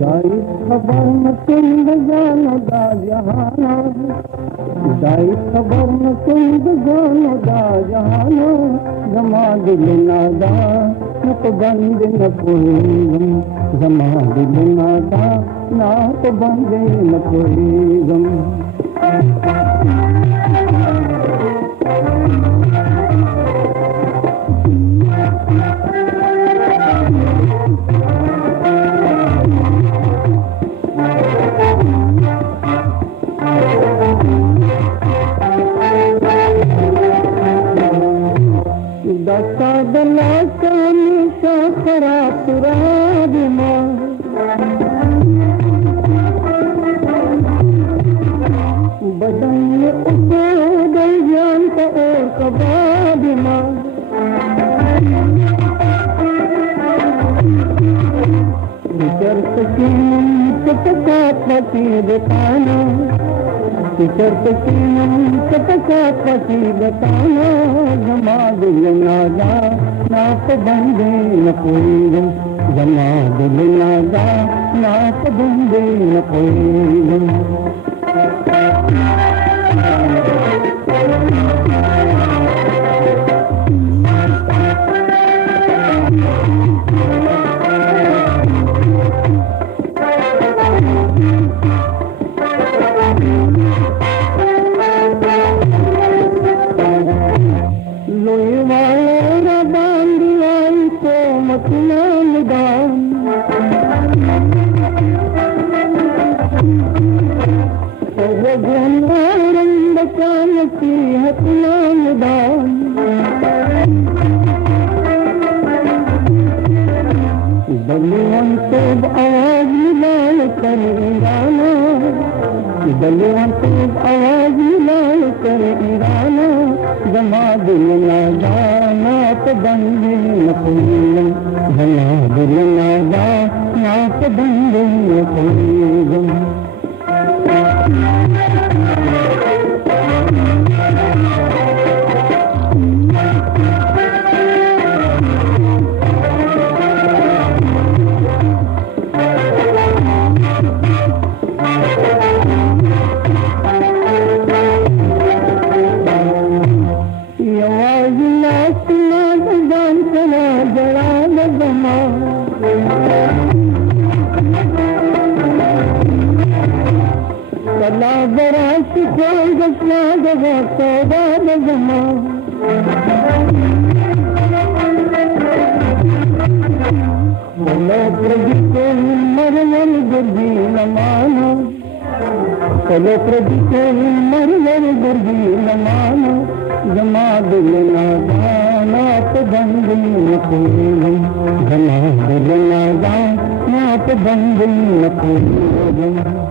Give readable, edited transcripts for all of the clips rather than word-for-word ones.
दाई खबर न तुम जानो दा जहानो, दाई खबर न तुम जानो दा जहानो, जमा दिल नादा न तो बंद न कोई गम, जमा दिल नादा ना तो बंद न कोई गम। दसा दला हमेशा खराब राबिमा, बदन में उसे जान का और कबाबिमा, चर सकीन कटका पति बताना, चर सकीन कटका पति बताना, जमा दिल नादा ना तो बंदे न कोई गम, जमा दिल नादा ना तो बंदे न कोई गम। लोई वाला बांधिया को मतना निदान, वो गुना रंग चान की हतना निदान, दलियान तो आवाज मिलाल कर ईराना, दलियान तो आवाज मिलाल कर ईराना, जमा दिल नादा ना तो बंदे न कोई, जमा दिल नादा ना तो बंदे न कोई। कला बरा शिखो गसना जगा सौदा जमा, चलो प्रभु को मरवल गुर्दी न मानो, चलो प्रभु को मरवल गुर्दी न मानो, जमा दिल नादा ना तो बंदी न कोई गम, जमा दिल नादा ना तो बंदी न कोई गम।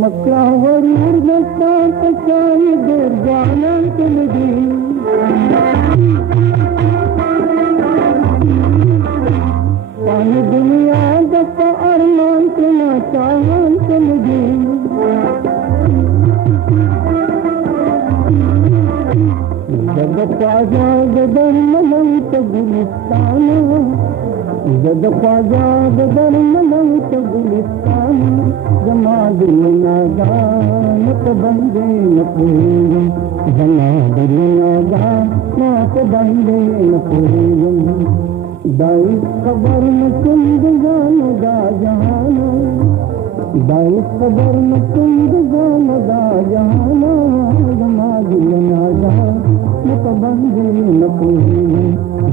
मक्रावरी दस्ता तचाई दुर्गाना तुलगी, पानी दुनिया दस्ता अरमान तुना चाहन तुलगी, जब ख्वाजा गदर मलंग गुलिस्तान, जब ख्वाजा गदर मलंग गुलिस्तान, जमा दिल नादा न तो बंदे न कोई, जमा दिल नादा न तो बंदे न कोई। दाई खबर न तुम जानो दा जहानो, दाई खबर न तुम जानो दा जहानो, जमा दिल नादा न तो बंदे न कोई,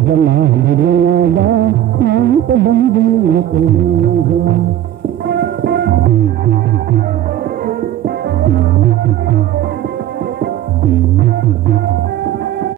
जमा दिल नादा न तो बंदे न कोई।